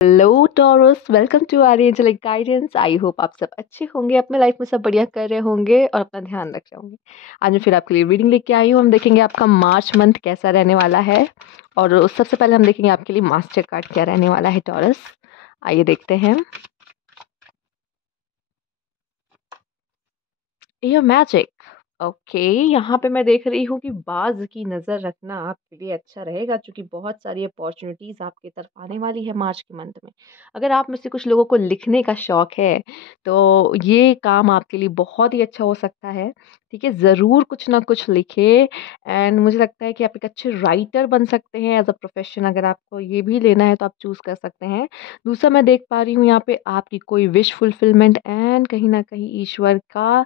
Hello Taurus, welcome to our angelic guidance. I hope आप सब अच्छे होंगे, अपने लाइफ में सब बढ़िया कर रहे होंगे और अपना ध्यान रख रहे होंगे। आज मैं फिर आपके लिए रीडिंग लेके आई हूँ। हम देखेंगे आपका मार्च मंथ कैसा रहने वाला है और सबसे पहले हम देखेंगे आपके लिए मास्टर कार्ड क्या रहने वाला है टॉरस। आइए देखते हैं। ये मैजिक। ओके, यहाँ पे मैं देख रही हूँ कि बाज की नज़र रखना आपके लिए अच्छा रहेगा, क्योंकि बहुत सारी अपॉर्चुनिटीज़ आपकी तरफ आने वाली है मार्च के मंथ में। अगर आप में से कुछ लोगों को लिखने का शौक है तो ये काम आपके लिए बहुत ही अच्छा हो सकता है। ठीक है, ज़रूर कुछ ना कुछ लिखे। एंड मुझे लगता है कि आप एक अच्छे राइटर बन सकते हैं एज अ प्रोफेशन। अगर आपको ये भी लेना है तो आप चूज़ कर सकते हैं। दूसरा, मैं देख पा रही हूँ यहाँ पे आपकी कोई विश फुलफिलमेंट एंड कहीं ना कहीं ईश्वर का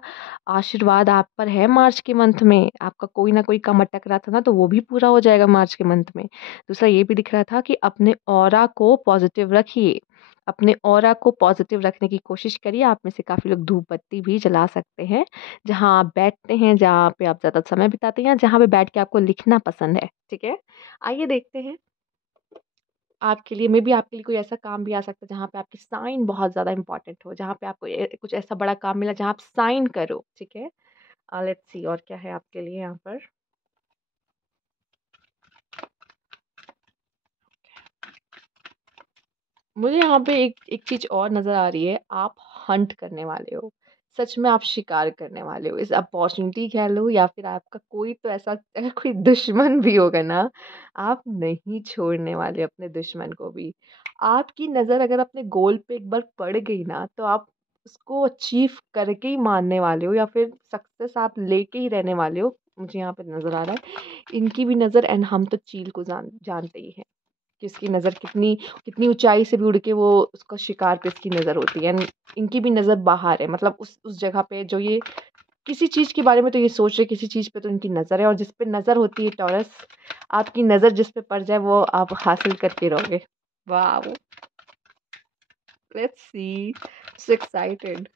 आशीर्वाद आप पर है। मार्च के मंथ में आपका कोई ना कोई काम अटक रहा था ना, तो वो भी पूरा हो जाएगा मार्च के मंथ में। दूसरा, ये भी दिख रहा था कि अपने ऑरा को पॉजिटिव रखिए। अपने ऑरा को पॉजिटिव रखने की कोशिश करिए। आप में से काफ़ी लोग धूप बत्ती भी जला सकते हैं जहाँ आप बैठते हैं, जहाँ पे आप ज़्यादा समय बिताते हैं, या जहाँ पे बैठ के आपको लिखना पसंद है। ठीक है, आइए देखते हैं आपके लिए। मे बी आपके लिए कोई ऐसा काम भी आ सकता है जहाँ पे आपकी साइन बहुत ज़्यादा इंपॉर्टेंट हो, जहाँ पे आपको कुछ ऐसा बड़ा काम मिला जहाँ आप साइन करो। ठीक है, लेट्स सी और क्या है आपके लिए यहाँ पर। मुझे यहाँ पे एक चीज और नजर आ रही है। आप हंट करने वाले हो, सच में आप शिकार करने वाले हो। इस अपॉर्चुनिटी कह लो या फिर आपका कोई तो ऐसा अगर कोई दुश्मन भी होगा ना, आप नहीं छोड़ने वाले अपने दुश्मन को भी। आपकी नजर अगर अपने गोल पे एक बार पड़ गई ना, तो आप उसको अचीव करके ही मानने वाले हो, या फिर सक्सेस आप लेके ही रहने वाले हो। मुझे यहाँ पे नजर आ रहा है इनकी भी नजर। एंड हम तो चील को जानते ही हैं कि इसकी नज़र कितनी कितनी ऊंचाई से भी उड़ के वो उसका शिकार पे इसकी नज़र होती है। इनकी भी नज़र बाहर है, मतलब उस जगह पे जो ये किसी चीज़ के बारे में तो ये सोच रहे, किसी चीज़ पे तो इनकी नज़र है। और जिस पे नज़र होती है टॉरस, आपकी नज़र जिस पे पड़ जाए वो आप हासिल करके रहोगे। वाह, let's see, so excited.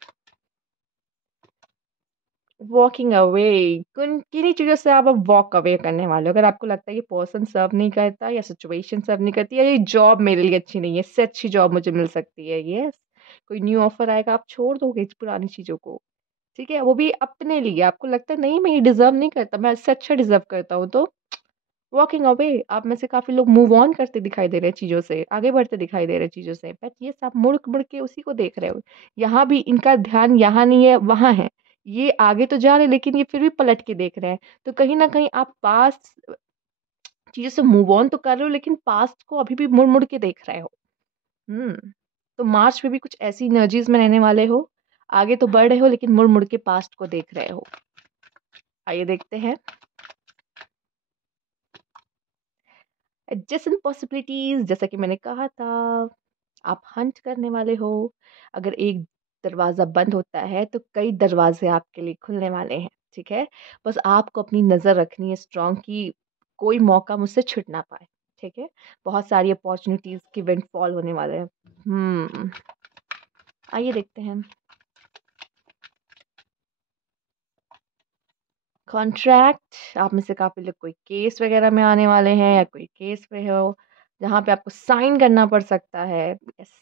Walking away, किन किन्हीं चीज़ों से आप अब वॉक अवे करने वाले हो। अगर आपको लगता है ये पर्सन सर्व नहीं करता, या सिचुएशन सर्व नहीं करती, या ये जॉब मेरे लिए अच्छी नहीं है, इससे अच्छी जॉब मुझे मिल सकती है, यस, कोई न्यू ऑफर आएगा, आप छोड़ दोगे इस पुरानी चीज़ों को। ठीक है, वो भी अपने लिए। आपको लगता है नहीं मैं ये डिजर्व नहीं करता, मैं इससे अच्छा डिजर्व करता हूँ, तो वॉकिंग अवे। आप में से काफ़ी लोग मूव ऑन करते दिखाई दे रहे हैं चीज़ों से, आगे बढ़ते दिखाई दे रहे हैं चीज़ों से, बट ये सब मुड़ मुड़ के उसी को देख रहे हो। यहाँ भी इनका ध्यान यहाँ नहीं है, वहाँ है। ये आगे तो जा रहे हैं, लेकिन ये फिर भी पलट के देख रहे हैं। तो कहीं ना कहीं आप पास्ट चीज़ों से मूव ऑन तो कर रहे हो, लेकिन पास्ट को अभी भी मुड़ मुड़ के देख रहे हो। हम्म तो मार्च में भी कुछ ऐसी एनर्जीज में रहने वाले हो। आगे तो बढ़ रहे हो, लेकिन मुड़ मुड़ के पास्ट को देख रहे हो। आइए देखते हैं। एडजेसेंट पॉसिबिलिटीज, जैसा कि मैंने कहा था, आप हंट करने वाले हो। अगर एक दरवाज़ा बंद होता है तो कई दरवाजे आपके लिए खुलने वाले हैं। ठीक है, बस आपको अपनी नज़र रखनी है स्ट्रांग, कि कोई मौका मुझसे छुट ना पाए। ठीक है, बहुत सारी अपॉर्चुनिटीज की विंडफॉल होने वाले हैं। आइए देखते हैं। कॉन्ट्रैक्ट, आप में से काफ़ी लोग कोई केस वगैरह में आने वाले हैं, या कोई केस पे हो जहाँ पे आपको साइन करना पड़ सकता है। Yes,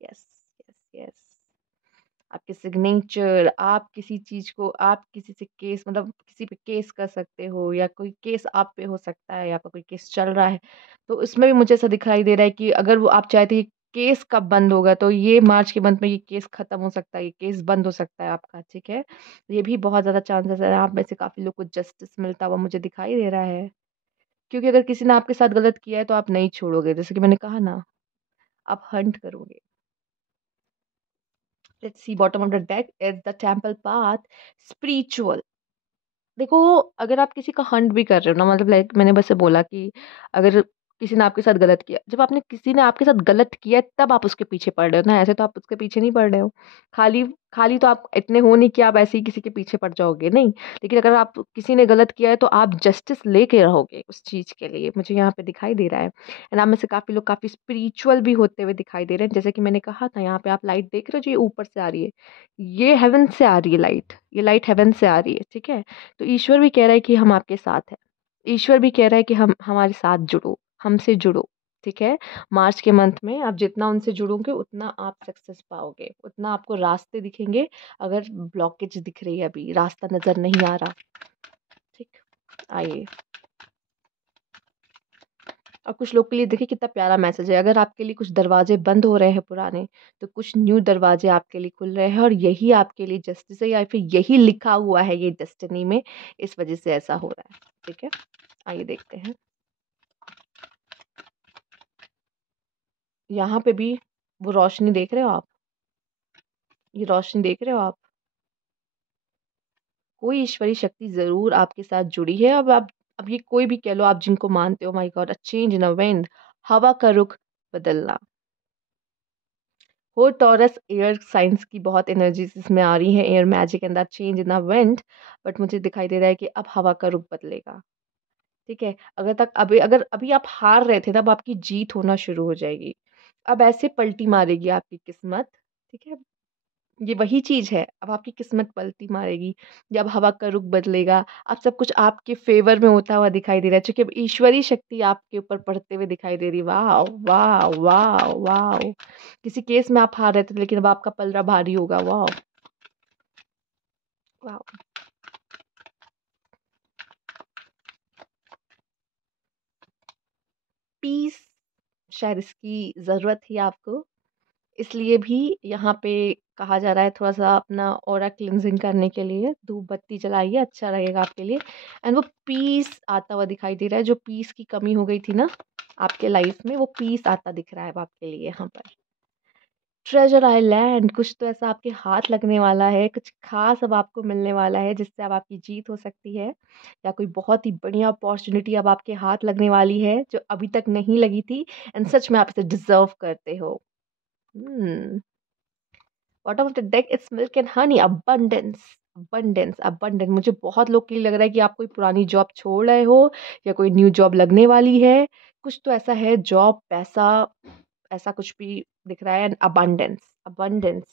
yes, yes, yes. आपके सिग्नेचर, आप किसी चीज़ को, आप किसी से केस, मतलब किसी पे केस कर सकते हो, या कोई केस आप पे हो सकता है, या आपका कोई केस चल रहा है। तो इसमें भी मुझे ऐसा दिखाई दे रहा है कि अगर वो आप चाहते कि केस कब बंद होगा, तो ये मार्च के मंथ में ये केस खत्म हो सकता है, ये केस बंद हो सकता है आपका। ठीक है, ये भी बहुत ज़्यादा चांसेस है। आप में से काफ़ी लोग को जस्टिस मिलता हुआ मुझे दिखाई दे रहा है, क्योंकि अगर किसी ने आपके साथ गलत किया है तो आप नहीं छोड़ोगे, जैसे कि मैंने कहा ना, आप हंट करोगे। Let's see, bottom of the deck is the temple path, spiritual. देखो, अगर आप किसी का हंट भी कर रहे हो ना, मतलब लाइक मैंने बस ये बोला कि अगर किसी ने आपके साथ गलत किया, जब आपने किसी ने आपके साथ गलत किया है, तब आप उसके पीछे पड़ रहे हो ना, ऐसे तो आप उसके पीछे नहीं पड़ रहे हो। खाली खाली तो आप इतने हो नहीं कि आप ऐसे ही किसी के पीछे पड़ जाओगे, नहीं। लेकिन अगर आप किसी ने गलत किया है तो आप जस्टिस लेके रहोगे उस चीज़ के लिए, मुझे यहाँ पे दिखाई दे रहा है। एंड आप में से काफ़ी लोग काफ़ी स्पिरिचुअल भी होते हुए दिखाई दे रहे हैं। जैसे कि मैंने कहा था, यहाँ पे आप लाइट देख रहे हो जो ये ऊपर से आ रही है, ये हेवन से आ रही है लाइट, ये लाइट हेवन से आ रही है। ठीक है, तो ईश्वर भी कह रहा है कि हम आपके साथ हैं। ईश्वर भी कह रहा है कि हम हमारे साथ जुड़ो, हमसे जुड़ो। ठीक है? मार्च के मंथ में आप जितना उनसे जुड़ोगे उतना आप सक्सेस पाओगे, उतना आपको रास्ते दिखेंगे। अगर ब्लॉकेज दिख रही है अभी, रास्ता नज़र नहीं आ रहा, ठीक? आइए, और कुछ लोग के लिए देखिए कितना प्यारा मैसेज है। अगर आपके लिए कुछ दरवाजे बंद हो रहे हैं पुराने, तो कुछ न्यू दरवाजे आपके लिए खुल रहे हैं और यही आपके लिए जस्टिस है या फिर यही लिखा हुआ है ये डेस्टिनी में, इस वजह से ऐसा हो रहा है, ठीक है? आइए देखते हैं। यहाँ पे भी वो रोशनी देख रहे हो आप? ये रोशनी देख रहे हो आप? कोई ईश्वरीय शक्ति ज़रूर आपके साथ जुड़ी है। अब ये कोई भी कह लो आप जिनको मानते हो, my God, a change in a wind, हवा का रुख बदलना। वो टॉरस एयर साइंस की बहुत एनर्जीज इसमें आ रही है, air magic and that change in the wind. But मुझे दिखाई दे रहा है कि अब हवा का रुख बदलेगा, ठीक है? अगर अभी आप हार रहे थे, तब आपकी जीत होना शुरू हो जाएगी। अब ऐसे पलटी मारेगी आपकी किस्मत, ठीक है? ये वही चीज़ है, अब आपकी किस्मत पलटी मारेगी, जब हवा का रुख बदलेगा, अब सब कुछ आपके फ़ेवर में होता हुआ दिखाई दे रहा है, क्योंकि अब ईश्वरीय शक्ति आपके ऊपर पड़ते हुए दिखाई दे रही। वाओ! वाओ! वाओ! वाओ! किसी केस में आप हार रहे थे, लेकिन अब आपका पलड़ा भारी होगा। वाओ! वाओ! पीस शायद इसकी ज़रूरत थी आपको, इसलिए भी यहाँ पे कहा जा रहा है थोड़ा-सा अपना ऑरा क्लींजिंग करने के लिए धूप बत्ती जलाइए, अच्छा रहेगा आपके लिए। एंड वो पीस आता हुआ दिखाई दे रहा है, जो पीस की कमी हो गई थी ना आपके लाइफ में, वो पीस आता दिख रहा है अब आपके लिए यहाँ पर। ट्रेजर आइलैंड, कुछ तो ऐसा आपके हाथ लगने वाला है, कुछ खास अब आपको मिलने वाला है जिससे अब आपकी जीत हो सकती है, या कोई बहुत ही बढ़िया अपॉर्चुनिटी अब आपके हाथ लगने वाली है जो अभी तक नहीं लगी थी, एंड सच में आप इसे डिज़र्व करते हो। हुँ। Bottom of the deck it's milk and honey, abundance, abundance, abundance. मुझे बहुत लोग के लिए लग रहा है कि आप कोई पुरानी जॉब छोड़ रहे हो या कोई न्यू जॉब लगने वाली है। कुछ तो ऐसा है, जॉब, पैसा, ऐसा कुछ भी दिख रहा है। एंड अबंडेंस, अबंडेंस,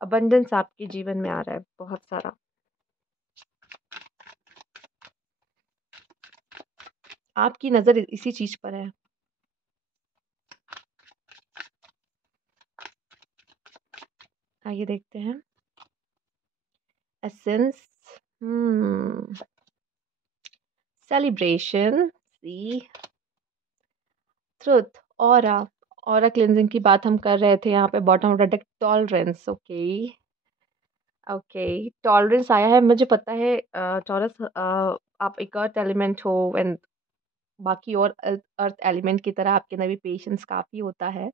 अबंडेंस आपके जीवन में आ रहा है बहुत सारा। आपकी नज़र इसी चीज़ पर है। आइए देखते हैं। एसेंस, हम्म, सेलिब्रेशन, सी, ट्रुथ, ऑरा, ऑरा क्लींजिंग की बात हम कर रहे थे यहाँ पे। Bottom of the deck tolerance, okay, okay, tolerance आया है। मुझे पता है टॉरस, आप एक अर्थ एलिमेंट हो, एंड बाकी और अर्थ एलिमेंट की तरह आपके अंदर भी पेशेंस काफ़ी होता है,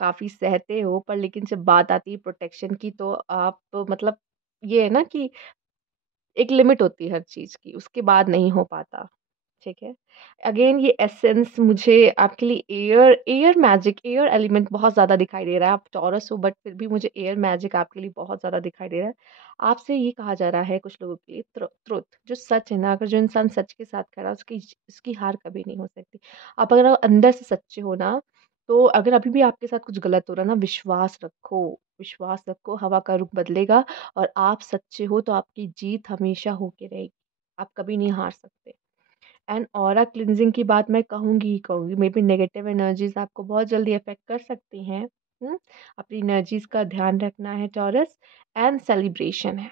काफ़ी सहते हो, पर लेकिन जब बात आती है प्रोटेक्शन की, तो आप मतलब ये है ना कि एक लिमिट होती है हर चीज़ की, उसके बाद नहीं हो पाता, ठीक है? अगेन ये एसेंस मुझे आपके लिए air air magic, air element बहुत ज़्यादा दिखाई दे रहा है। आप टॉरस हो, बट फिर भी मुझे एयर मैजिक आपके लिए बहुत ज़्यादा दिखाई दे रहा है। आपसे ये कहा जा रहा है कुछ लोगों के लिए, ट्रुथ, जो सच है ना, अगर जो इंसान सच के साथ खड़ा है, उसकी हार कभी नहीं हो सकती। आप अगर अंदर से सच्चे हो ना, तो अगर अभी भी आपके साथ कुछ गलत हो रहा है ना, विश्वास रखो, विश्वास रखो, हवा का रुख बदलेगा, और आप सच्चे हो तो आपकी जीत हमेशा होके रहेगी। आप कभी नहीं हार सकते। एंड ऑरा क्लींजिंग की बात मैं कहूँगी ही कहूँगी। मे बी नेगेटिव एनर्जीज आपको बहुत जल्दी अफेक्ट कर सकती हैं। अपनी एनर्जीज का ध्यान रखना है टॉरस। एंड सेलिब्रेशन है,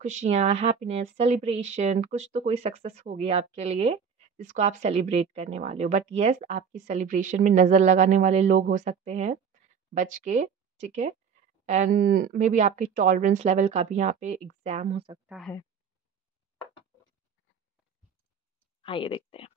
खुशियाँ, हैप्पीनेस, सेलिब्रेशन, कुछ तो कोई सक्सेस होगी आपके लिए जिसको आप सेलिब्रेट करने वाले हो। बट येस, आपकी सेलिब्रेशन में नज़र लगाने वाले लोग हो सकते हैं, बच के, ठीक है? एंड मे बी आपके टॉलरेंस लेवल का भी यहाँ पे एग्ज़ाम हो सकता है। आइए देखते हैं।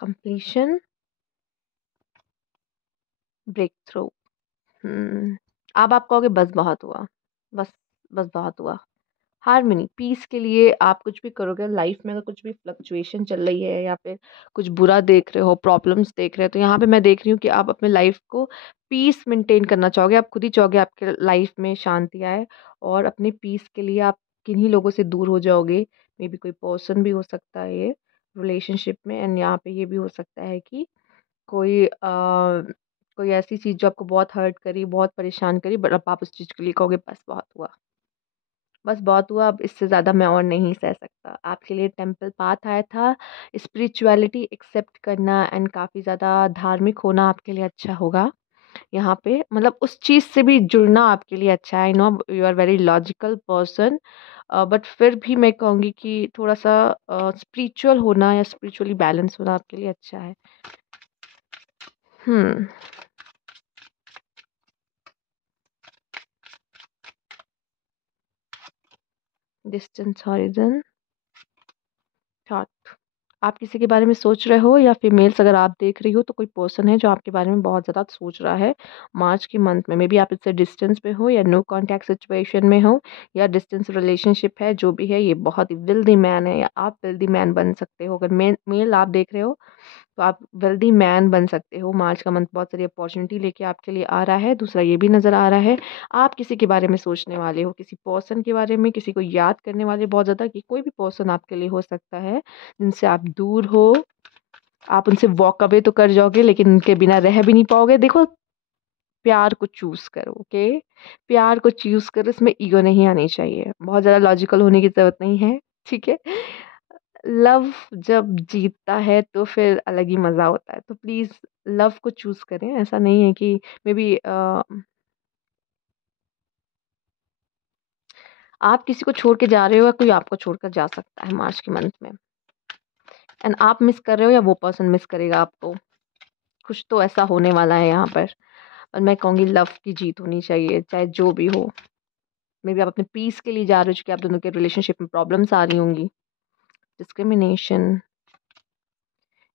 Completion, break through. अब आप कहोगे बस बहुत हुआ, बस, बस बहुत हुआ। हार्मनी, पीस के लिए आप कुछ भी करोगे लाइफ में, अगर कुछ भी फ्लक्चुएशन चल रही है या फिर कुछ बुरा देख रहे हो, प्रॉब्लम्स देख रहे हो, तो यहाँ पे मैं देख रही हूँ कि आप अपने लाइफ को पीस मेंटेन करना चाहोगे। आप खुद ही चाहोगे आपके लाइफ में शांति आए, और अपने पीस के लिए आप किन्हीं लोगों से दूर हो जाओगे। मे बी कोई पर्सन भी हो सकता है ये, रिलेशनशिप में। एंड यहाँ पे ये भी हो सकता है कि कोई कोई ऐसी चीज़ जो आपको बहुत हर्ट करी, बहुत परेशान करी, बट अब आप उस चीज़ के लिए कहोगे बस बहुत हुआ, बस बहुत हुआ, अब इससे ज़्यादा मैं और नहीं सह सकता। आपके लिए टेम्पल पाथ आया था, स्पिरिचुअलिटी एक्सेप्ट करना एंड काफ़ी ज़्यादा धार्मिक होना आपके लिए अच्छा होगा। यहाँ पे मतलब उस चीज़ से भी जुड़ना आपके लिए अच्छा है। I know you are very logical person, but फिर भी मैं कहूँगी कि थोड़ा सा स्पिरिचुअल होना या स्पिरिचुअली बैलेंस होना आपके लिए अच्छा है। हम्म। डिस्टेंस हॉरिजन थॉट, आप किसी के बारे में सोच रहे हो या फीमेल्स अगर आप देख रही हो तो कोई पर्सन है जो आपके बारे में बहुत ज़्यादा सोच रहा है मार्च के मंथ में। मे बी आप इससे डिस्टेंस पे हो या नो कांटेक्ट सिचुएशन में हो या डिस्टेंस रिलेशनशिप है, जो भी है ये बहुत ही वेल्दी मैन है या आप वेल्दी मैन बन सकते हो। अगर मेल आप देख रहे हो तो आप वेल्दी मैन बन सकते हो। मार्च का मंथ बहुत सारी अपॉर्चुनिटी लेके आपके लिए आ रहा है। दूसरा ये भी नज़र आ रहा है आप किसी के बारे में सोचने वाले हो, किसी पर्सन के बारे में, किसी को याद करने वाले बहुत ज़्यादा, कि कोई भी पर्सन आपके लिए हो सकता है जिनसे आप दूर हो। आप उनसे वॉक अवे तो कर जाओगे लेकिन उनके बिना रह भी नहीं पाओगे। देखो, प्यार को चूज करो, ओके? प्यार को चूज करो, इसमें ईगो नहीं आनी चाहिए, बहुत ज़्यादा लॉजिकल होने की ज़रूरत नहीं है, ठीक है? लव जब जीतता है तो फिर अलग ही मज़ा होता है। तो प्लीज़ लव को चूज़ करें। ऐसा नहीं है कि मे बी आप किसी को छोड़ के जा रहे हो या कोई आपको छोड़कर जा सकता है मार्च के मंथ में। एंड आप मिस कर रहे हो या वो पर्सन मिस करेगा आपको, कुछ तो ऐसा होने वाला है यहाँ पर। और मैं कहूँगी लव की जीत होनी चाहिए, चाहे जो भी हो। मे बी आप अपने पीस के लिए जा रहे हो, क्योंकि आप दोनों के रिलेशनशिप में प्रॉब्लम्स आ रही होंगी। Discrimination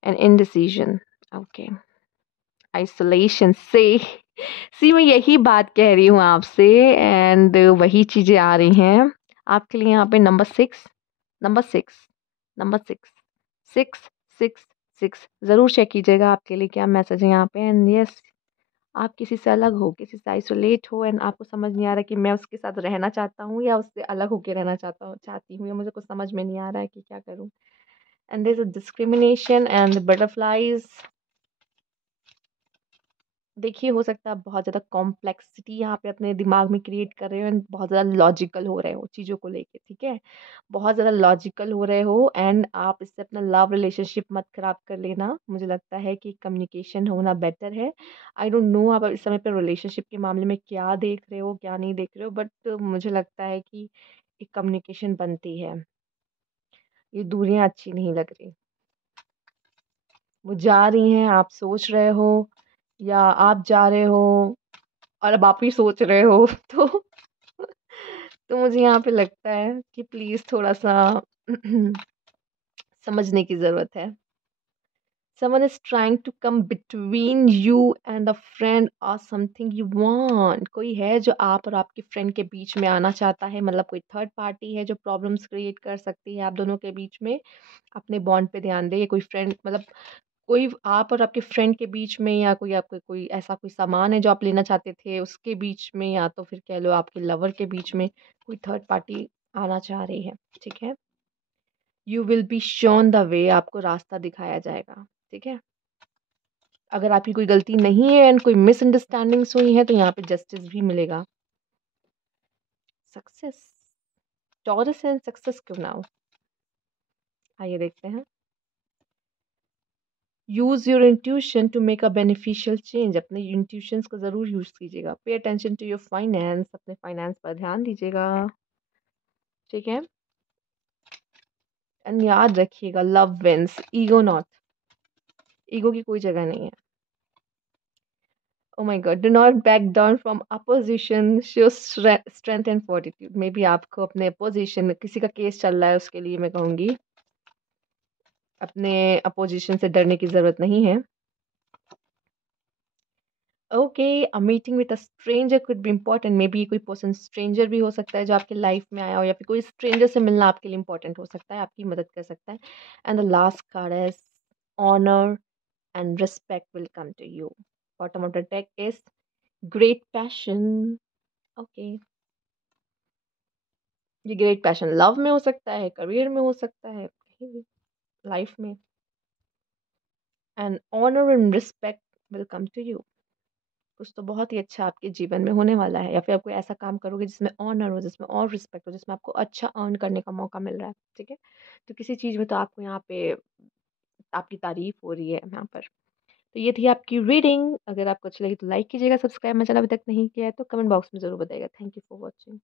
and indecision, okay. Isolation से सी मैं यही बात कह रही हूँ आपसे, एंड वही चीज़ें आ रही हैं आपके लिए यहाँ पे। Number six, number six, number six, six, six, six, ज़रूर चेक कीजिएगा आपके लिए क्या मैसेज है यहाँ पे। एंड यस, आप किसी से अलग हो, किसी से आइसोलेट हो, एंड आपको समझ नहीं आ रहा कि मैं उसके साथ रहना चाहता हूँ या उससे अलग होकर रहना चाहती हूँ, या मुझे कुछ समझ में नहीं आ रहा है कि क्या करूँ। And there is a discrimination and butterflies. देखिए, हो सकता है आप बहुत ज़्यादा कॉम्प्लेक्सिटी यहाँ पे अपने दिमाग में क्रिएट कर रहे हो एंड बहुत ज़्यादा लॉजिकल हो रहे हो चीज़ों को लेके, ठीक है? बहुत ज़्यादा लॉजिकल हो रहे हो एंड आप इससे अपना लव रिलेशनशिप मत खराब कर लेना। मुझे लगता है कि कम्युनिकेशन होना बेटर है। आई डोंट नो आप इस समय पे रिलेशनशिप के मामले में क्या देख रहे हो, क्या नहीं देख रहे हो, बट मुझे लगता है कि एक कम्युनिकेशन बनती है। ये दूरियाँ अच्छी नहीं लग रही। वो जा रही हैं, आप सोच रहे हो, या आप जा रहे हो और अब आप ही सोच रहे हो तो तो मुझे यहाँ पे लगता है कि प्लीज़ थोड़ा-सा समझने की ज़रूरत है। Someone is trying to come between you and the friend or something you want। कोई है जो आप और आपके फ्रेंड के बीच में आना चाहता है, मतलब कोई थर्ड पार्टी है जो प्रॉब्लम्स क्रिएट कर सकती है आप दोनों के बीच में। अपने बॉन्ड पे ध्यान दें। ये कोई फ्रेंड, मतलब कोई आप और आपके फ्रेंड के बीच में, या कोई आपको कोई ऐसा कोई सामान है जो आप लेना चाहते थे उसके बीच में, या तो फिर कह लो आपके लवर के बीच में कोई थर्ड पार्टी आना चाह रही है, ठीक है? You will be shown the way, आपको रास्ता दिखाया जाएगा, ठीक है? अगर आपकी कोई गलती नहीं है एंड कोई मिसअंडरस्टैंडिंग्स हुई हैं तो यहाँ पे जस्टिस भी मिलेगा। सक्सेस, टॉरस एंड सक्सेस क्यों ना हो, आइए देखते हैं। Use your intuition to make a beneficial change. अपने इंट्यूशंस को ज़रूर यूज़ कीजिएगा। Pay attention to your finance, अपने फाइनेंस पर ध्यान दीजिएगा, ठीक है? एंड याद रखिएगा, love wins, ego not. Ego की कोई जगह नहीं है। Oh my God, do not back down from opposition, show strength and fortitude. Maybe आपको अपने अपोजिशन में किसी का केस चल रहा है, उसके लिए मैं कहूँगी अपने अपोजिशन से डरने की ज़रूरत नहीं है। Okay, a meeting with a stranger could be important. May be कोई पर्सन स्ट्रेंजर भी हो सकता है जो आपके लाइफ में आया हो, या फिर कोई स्ट्रेंजर से मिलना आपके लिए इम्पोर्टेंट हो सकता है, आपकी मदद कर सकता है। And the last card is honour and respect will come to you. Bottom of the deck is great passion. Okay, ये ग्रेट पैशन लव में हो सकता है, करियर में हो सकता है, कहीं भी। लाइफ में, and honour and respect will come to you. कुछ तो बहुत ही अच्छा आपके जीवन में होने वाला है, या फिर आप कोई ऐसा काम करोगे जिसमें ऑनर हो, जिसमें और रिस्पेक्ट हो, जिसमें आपको अच्छा अर्न करने का मौका मिल रहा है, ठीक है? तो किसी चीज़ में तो आपको यहाँ पे आपकी तारीफ हो रही है यहाँ पर। तो ये थी आपकी रीडिंग। अगर आपको अच्छी लगी तो लाइक कीजिएगा, सब्सक्राइब मेरा चैनल अभी तक नहीं किया है तो कमेंट बॉक्स में ज़रूर बताइएगा। Thank you for watching.